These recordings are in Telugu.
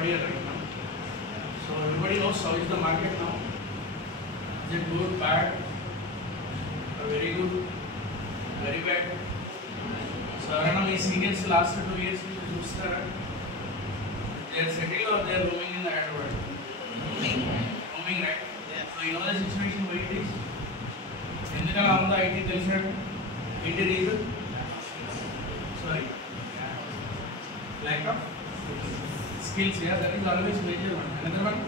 third year right now. So everybody knows how is the market now. Is it good, bad, or very good, very bad? So around my seniors last 2 years they are settled or they are roaming in the ad world? Roaming, right? Yeah. So you know the situation where it is. ఎందుకలా ఉందో ఐటీ తెలిసాడు ఏంటి reason sorry lack of skills. Yeah, that is always major one. Another one?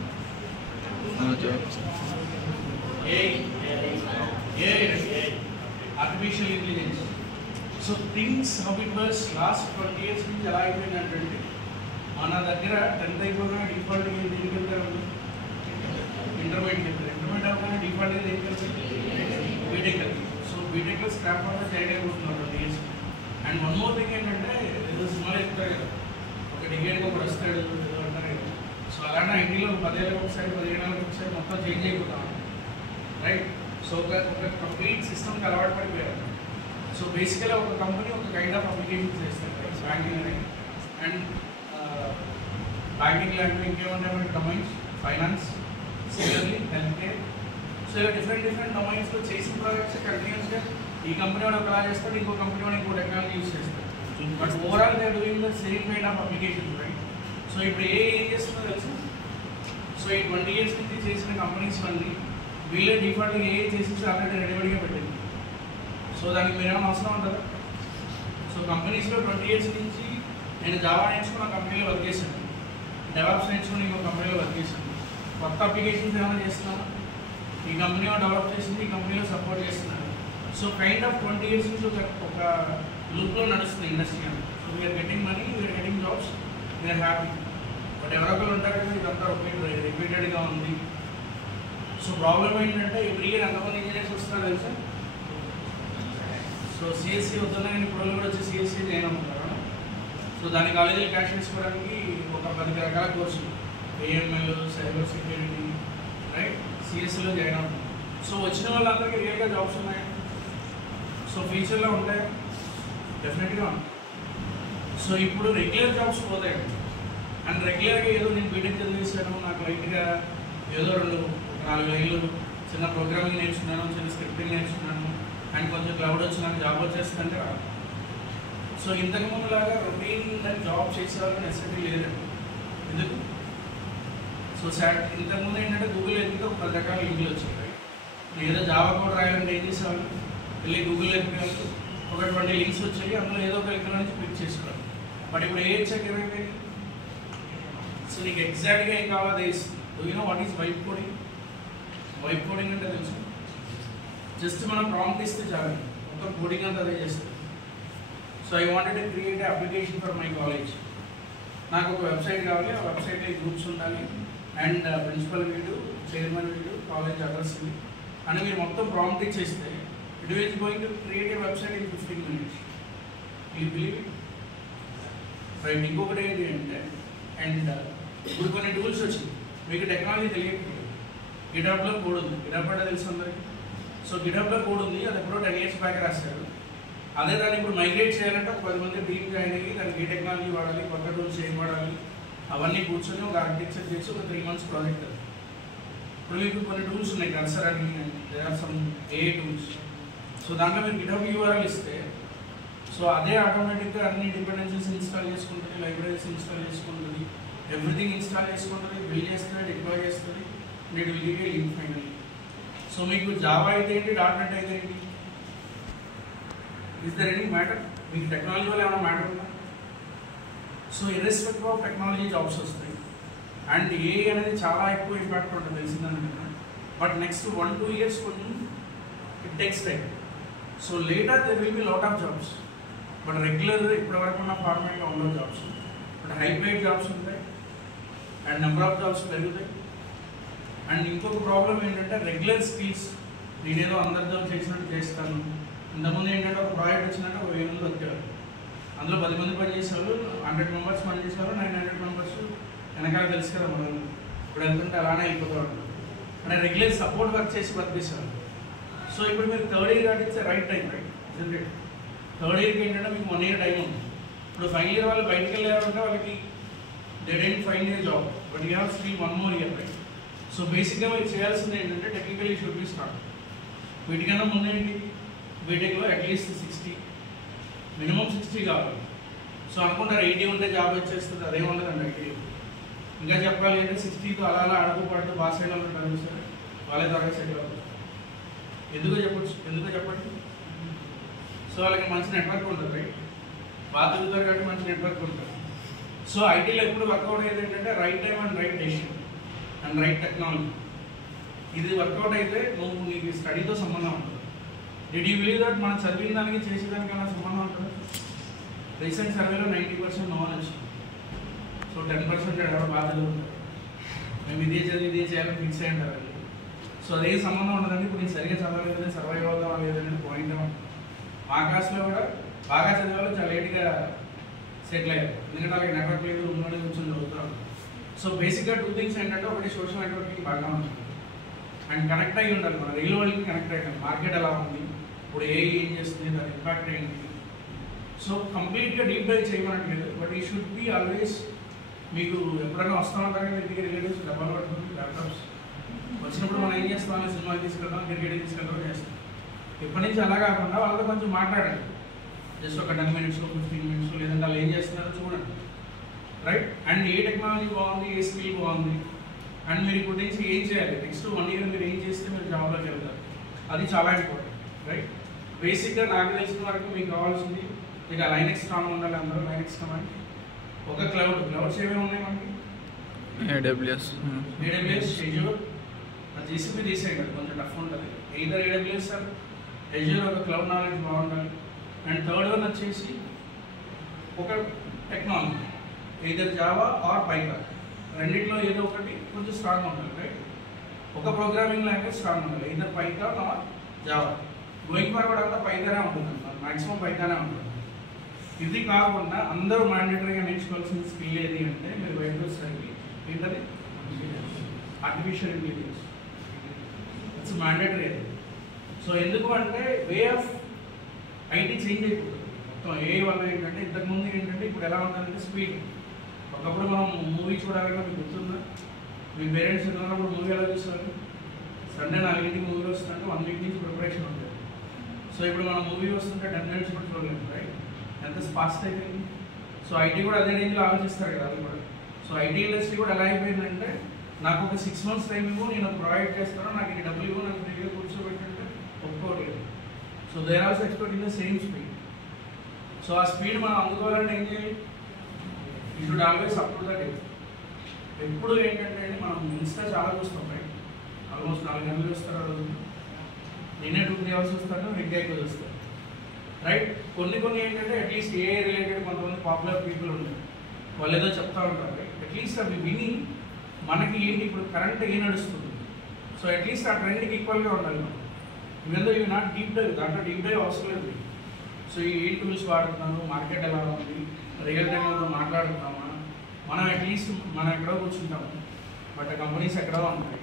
AI, artificial intelligence. So things how it was last 20 years నుంచి ఎలా అయిపోయిందంటే మన దగ్గర 10th అయిపోయినా డిఫాల్ట్ దేనికి వెళ్తారు ఇంటర్మీడియట్ వెళ్తారు ఇంటర్మీడియట్ అవ్వగానే డిఫాల్ట్ దేనికి వెళ్తారు బీటెక్ వెళ్తారు. సో బీటెక్లో స్క్రాప్ అవుతుంది జాయిన్ అయిపోతున్నారు 20 years. And one more thing ఏంటంటే ఏదో సినిమాలు చెప్తారు కదా ఒక డికేట్కి ఒకటి వస్తాడు ఏదో అంటారు కదా. సో అలాంటి ఐటీలో 10 ఏళ్ళకి ఒకసారి 15 ఏళ్ళకి ఒకసారి మొత్తం చేంజ్ అయిపోతాం రైట్. సో ఒక కంప్లీట్ సిస్టమ్కి అలవాటు పడిపోయారు. సో బేసికల్గా ఒక కంపెనీ ఒక కైండ్ ఆఫ్ అప్లికేషన్స్ చేస్తారు బ్యాంకింగ్ అని. అండ్ బ్యాంకింగ్ లాంటివి ఇంకేముంటాయి మనకి domains finance similarly health care. So ఇలా డిఫరెంట్ డొమైన్స్లో చేసిన ప్రాజెక్ట్స్ కంటిన్యూస్గా ఈ కంపెనీ వాడు ఒకలా చేస్తాడు ఇంకో కంపెనీ వాడు ఇంకో టెక్నాలజీ యూస్ చేస్తాడు. But overall they are doing the same kind of applications right. So ఇప్పుడు ఏం చేస్తుందో తెలుసు. సో ఈ 20 years నుంచి చేసిన కంపెనీస్ అన్నీ వీళ్ళే డిఫాల్ట్గా ఏ చేసి ఆల్రెడీ రెడీమేడ్గా పెట్టింది. సో దానికి మీరేమైనా అవసరం ఉంటుందా? సో కంపెనీస్లో 20 years నుంచి నేను జావా నేర్చుకున్న కంపెనీలో వర్క్ చేశాను, డెవలప్స్ నేర్చుకుని ఇంకో కంపెనీలో వర్క్ చేశాను. కొత్త అప్లికేషన్స్ ఏమైనా చేస్తున్నాను ఈ కంపెనీలో డెవలప్ చేసింది ఈ కంపెనీలో సపోర్ట్ చేస్తున్నాను. సో కైండ్ ఆఫ్ 20 years నుంచి ఒక లూప్లో నడుస్తుంది ఇండస్ట్రీ అని. So we're getting money, we're getting jobs, we're happy. But ఎవరొకరు ఉంటారు కదా ఇదంతా రిపీటెడ్గా ఉంది. సో ప్రాబ్లం ఏంటంటే ఎవ్రీ ఇయర్ ఎంతమంది ఇంజనీర్స్ వస్తున్నారు తెలుసా? సో సిఎస్సి వద్దున్నా కానీ ఇప్పుడు కూడా వచ్చి సిఎస్సి జాయిన్ అవుతారు. సో దాని కాలేజీలు క్యాష్ చేసుకోవడానికి ఒక 10 రకాల కోర్సులు ఏఎంఎల్, సైబర్ సెక్యూరిటీ రైట్ సిఎస్సిలో జాయిన్ అవుతుంది. సో వచ్చిన వాళ్ళందరికీ రియల్గా జాబ్స్ ఉన్నాయి. సో ఫ్యూచర్లో ఉంటాయి డెఫినెట్గా ఉంటాయి. సో ఇప్పుడు రెగ్యులర్ జాబ్స్ పోతాయి. అండ్ రెగ్యులర్గా ఏదో నేను బీటెక్ చదివేసాను నాకు లైట్గా ఏదో 4 లైన్లు చిన్న ప్రోగ్రామింగ్ నేర్చుకున్నాను, చిన్న స్క్రిప్టింగ్ నేర్చుకున్నాను అండ్ కొంచెం క్లౌడ్ వచ్చి నాకు జాబ్ వచ్చేస్తుందంటే రాదు. సో ఇంతకుముందు లాగా రొటీన్ జాబ్ చేసేవాళ్ళకి నెసెసిటీ లేదండి. ఎందుకు? సో ఇంతకుముందు ఏంటంటే గూగుల్ ఎక్కితే ఒక 10 రకాల లింకులు వచ్చాయి. ఏదో జావా కోడ్ రాయాలంటే ఏం చేసేవాళ్ళు వెళ్ళి గూగుల్ ఎక్కితే ఒక 20 లింక్స్ వచ్చాయి, అందులో ఏదో ఒక లింక్ నుంచి క్లిక్ చేసుకోవాలి. బట్ ఇప్పుడు ఏ వచ్చాక ఏమైపోయింది? సో నీకు ఎగ్జాక్ట్గా ఏం కావాలో తెలుస్తుంది. Do you know what is vibe coding? Vibe coding అంటే తెలుసు, జస్ట్ మనం ప్రాంప్ట్ ఇస్తే చాలు మొత్తం కోడింగ్ అంతా అదే చేస్తుంది. So I wanted to create application for my college. నాకు ఒక వెబ్సైట్ కావాలి, ఆ వెబ్సైట్లో గ్రూప్స్ ఉండాలి అండ్ ప్రిన్సిపల్ వీడు, చైర్మన్ వీడు, కాలేజ్ అడ్రస్ ఇది అని మీరు మొత్తం ప్రాంప్ట్ ఇచ్చేస్తే it is going to create a website in 15 minutes. You believe it right. ఇంకొకటి ఏంటి అంటే అండ్ ఇప్పుడు కొన్ని టూల్స్ వచ్చింది మీకు టెక్నాలజీ తెలియకపోతే గిటబ్లో కోడ్ ఉంది. గిటబ్ అంటే తెలుసు అందరికీ. సో గిటబ్లో కోడ్ ఉంది, అది ఎప్పుడో 10 years బ్యాక్ రాశారు. అదే దాన్ని ఇప్పుడు మైగ్రేట్ చేయాలంటే ఒక 10 మంది టీమ్ జాయిన్ అయ్యి దానికి ఏ టెక్నాలజీ వాడాలి, కొత్త టూల్స్ ఏం వాడాలి అవన్నీ కూర్చొని ఒక ఆర్కిటెక్చర్ చేసి ఒక 3 months ప్రాజెక్ట్. ఇప్పుడు మీకు కొన్ని టూల్స్ ఉన్నాయి కన్సర్ అని, there are some A tools. So దాంట్లో మీరు గిటబ్ యూఆర్ఎల్ ఇస్తే సో అదే ఆటోమేటిక్గా అన్ని డిపెండెన్సీస్ ఇన్స్టాల్ చేసుకుంటుంది, లైబ్రరీస్ ఇన్స్టాల్ చేసుకుంటుంది, ఎవ్రీథింగ్ ఇన్స్టాల్ చేసుకుంటుంది, బిల్డ్ చేస్తుంది, డిప్లాయ్ చేస్తుంది, it will give you link finally. So మీకు జావా అయితే ఏంటి, .NET అయితే ఏంటి, ఇస్ దర్ ఎనీ మ్యాటర్? మీకు టెక్నాలజీ వల్ల ఏమైనా మ్యాటర్ ఉందా? So irrespective of technology jobs వస్తాయి. అండ్ ఏ అనేది చాలా ఎక్కువ ఇంపాక్ట్ ఉంటుంది తెలిసిందనుకుంటున్నా. బట్ నెక్స్ట్ 1-2 years కొంచెం it takes time. So later there will be lot of jobs. But regular ఇప్పటివరకు ఉన్న ఫార్మాట్లో ఉండవు jobs. But high paid jobs ఉంటాయి అండ్ నెంబర్ ఆఫ్ జాబ్స్ పెరుగుతాయి. అండ్ ఇంకొక ప్రాబ్లం ఏంటంటే రెగ్యులర్ స్కిల్స్ నేనేదో అందరితో చేసినట్టు చేస్తాను. ఇంతకుముందు ఏంటంటే ఒక ప్రాజెక్ట్ వచ్చినట్టు ఒక 1000 మంది వచ్చేవారు, అందులో 10 మంది పనిచేసేవాళ్ళు, 100 members పనిచేసేవాళ్ళు, 900 members వెనకాల తెలుసు కదా మనం ఇప్పుడు వెళ్తుంటే అలానే అయిపోతూ ఉంటుంది. అంటే రెగ్యులర్ సపోర్ట్ వర్క్ చేసి వర్తిస్తారు. సో ఇప్పుడు మీరు 3rd year దాటిస్తే right time right isn't it? 3rd yearకి ఏంటంటే మీకు 1 year టైం ఉంది. ఇప్పుడు 5th year వాళ్ళు బయటకు వెళ్ళారంటే వాళ్ళకి they didn't find a job, but you have still 1 more year, right? So బేసిక్గా మీరు చేయాల్సింది ఏంటంటే టెక్నికలీ షుడ్ బి స్టార్ట్. వీటికన్నా ముందేంటి, బీటెక్లో అట్లీస్ట్ 60, మినిమం 60 కావాలి. సో అనుకుంటారు 80 ఉంటే జాబ్ వచ్చేస్తుంది, అదే ఉండదండి. 80 ఇంకా చెప్పాలి అంటే 60తో అలా అలా అడుగుపడుతూ బాస్ సైడ్ వాళ్ళు ఉంటారు సార్, వాళ్ళే త్వరగా సెటిల్ అవుతారు. ఎందుకో చెప్పండి. సో వాళ్ళకి మంచి నెట్వర్క్ ఉంటుంది, రైట్? బాగా తిరుగుతారు కాబట్టి మంచి నెట్వర్క్ ఉంటుంది. సో ఐటీలో ఎప్పుడు వర్కౌట్ అయ్యేది ఏంటంటే right time and right decision and right technology. ఇది వర్కౌట్ అయితే నువ్వు నీకు స్టడీతో సంబంధం ఉంటుంది. డిడ్ యూ బిలీవ్ దట్ మనం చదివిన దానికి చేసేదానికైనా సంబంధం ఉంటుంది? రీసెంట్ సర్వేలో 90% నాలెడ్జ్. సో 10% ఎవరు బాధ చదువుతారు, మేము ఇదే చేయాలని ఫిక్స్ అయి ఉంటారు. సో అదే సంబంధం ఉండదండి. ఇప్పుడు నేను సరిగ్గా చదవలేదని సర్వైవ్ అవుదాం లేదని పాయింట్. మా క్లాస్లో కూడా బాగా చదివే వాళ్ళు చాలా లేట్గా సెటిల్ అయ్యారు, ఎందుకంటే వాళ్ళకి నెట్వర్క్ లేదు, ఉన్నోడి కూర్చొని చదువుతారు. సో బేసిక్గా 2 things ఏంటంటే, ఒకటి సోషల్ నెట్వర్కింగ్ బాగా ఉంటుంది అండ్ కనెక్ట్ అయ్యి ఉండాలి, మన రియల్ వరల్డ్కి కనెక్ట్ అయ్యాలి. మార్కెట్ ఎలా ఉంది, ఇప్పుడు ఏం చేస్తుంది, దాని ఇంపాక్ట్ ఏంటి. సో కంప్లీట్గా డీప్ డైవ్ చేయమనట్లేదు, బట్ ఈ షుడ్ బి ఆల్వేస్. మీకు ఎప్పుడైనా వస్తూ ఉంటారు కదా ఇంటికి రిలేటివ్స్, డబ్బాలు పడుతుంది, ల్యాప్టాప్స్ వచ్చినప్పుడు మనం ఏం చేస్తాం, సినిమాకి తీసుకెళ్తాం, క్రికెట్కి తీసుకెళ్తాం చేస్తాం. ఎప్పటి నుంచి అలా కాకుండా వాళ్ళతో కొంచెం మాట్లాడండి, జస్ట్ ఒక 10 minutes 15 minutes, లేదంటే వాళ్ళు ఏం చేస్తున్నారో చూడండి, రైట్? అండ్ ఏ టెక్నాలజీ బాగుంది, ఏ స్కిల్ బాగుంది, అండ్ మీరు ఇప్పుడు నుంచి ఏం చేయాలి, నెక్స్ట్ 1 year మీరు ఏం చేస్తే మీరు జాబ్లోకి వెళ్తారు, అది చాలా ఇంపార్టెంట్, రైట్? బేసిక్గా నాకు తెలిసిన వరకు మీకు కావాల్సింది, ఇక లైనెక్స్ స్ట్రాంగ్ ఉండాలి. అందరూ లైనెక్స్ కమాండ్, ఒక క్లౌడ్స్ ఏమేమి ఉన్నాయి మనకి? AWS, Azure, GCP తీసేయండి, అది కొంచెం టఫ్ ఉంటుంది. either AWS or Azure, ఒక క్లౌడ్ నాలెడ్జ్ బాగుండాలి. అండ్ థర్డ్ వన్ వచ్చేసి ఒక technology, either Java or Python, రెండిట్లో ఏదో ఒకటి కొంచెం స్ట్రాంగ్ ఉండాలి, రైట్? ఒక ప్రోగ్రామింగ్ లాంగ్వేజ్ స్ట్రాంగ్ ఉండాలి, either Python or Java. Going forward అంతా పైథానే ఉంటుంది, మ్యాక్సిమం పైథానే ఉంటుంది. ఇది కాకుండా అందరూ మ్యాండేటరీగా నేర్చుకోవాల్సిన స్కిల్ ఏది అంటే, మీరు బయట స్టడీ ఏంటది, ఆర్టిఫిషియల్ ఇంటెలిజెన్స్. ఇట్స్ మ్యాండేటరీ అది. సో ఎందుకు అంటే వే ఆఫ్ ఐటీ చేంజ్ అయిపోతుంది మొత్తం. ఏ వల్ల ఏంటంటే, ఇంతకుముందు ఏంటంటే, ఇప్పుడు ఎలా ఉంటుందంటే స్పీడ్. ఒకప్పుడు మనం మూవీ చూడాలన్నా మీకు గుర్తుందా, మీ పేరెంట్స్ ఉన్నప్పుడు మూవీ ఎలా చూస్తారు, సండే 4 మూవీ వస్తుందంటే 1 week నుంచి ప్రిపరేషన్ ఉంటుంది. సో ఇప్పుడు మనం మూవీ వస్తుంటే 10 minutes కూడా చూడలేదు, రైట్? ఎంత ఫాస్ట్ అయిపోయింది. సో ఐటీ కూడా అదే రేంజ్లో ఆలోచిస్తారు కదా అది కూడా. సో ఐటీ ఇండస్ట్రీ కూడా ఎలా అయిపోయిందంటే, నాకు ఒక 6 months టైం ఇవ్వు, నేను ప్రొవైడ్ చేస్తాను, నాకు ఇది డబ్బులు ఇవ్వు, నాకు ఫ్రీగా కూర్చోబెట్టంటే ఒప్పుకోవట్లేదు. So they are also expecting the same speed. So ఆ స్పీడ్ మనం అందుకోవాలంటే ఏం చేయాలి, you should always up to the date. ఎప్పుడు ఏంటంటే మనం ఇన్స్టా చాలా చూస్తాం, రైట్? ఆల్మోస్ట్ 4 గంటలు చూస్తారు రోజు. నేనే 2-3 hours చూస్తాను, ఇంకా ఎక్కువ చూస్తాను, రైట్? కొన్ని ఏంటంటే అట్లీస్ట్ ఏ రిలేటెడ్ కొంతమంది పాపులర్ పీపుల్ ఉంటారు, వాళ్ళు ఏదో చెప్తా ఉంటారు, రైట్? అట్లీస్ట్ అవి విని మనకి ఏంటి ఇప్పుడు కరెంట్ ఏ నడుస్తుంది, సో అట్లీస్ట్ ఆ ట్రెండ్కి ఈక్వల్గా ఉండాలి మనం. ఇవన్నీ ఇవి నాట్ డీప్ డైవ్, దాంట్లో డీప్ డైవ్ అవసరం లేదు. సో ఈ టూల్స్ వాడుతున్నాను, మార్కెట్ ఎలా ఉంది, రియల్ టైంలో మాట్లాడుతున్నామా, మనం అట్లీస్ట్ మనం ఎక్కడో కూర్చుంటాము, బట్ కంపెనీస్ ఎక్కడో ఉంటాయి.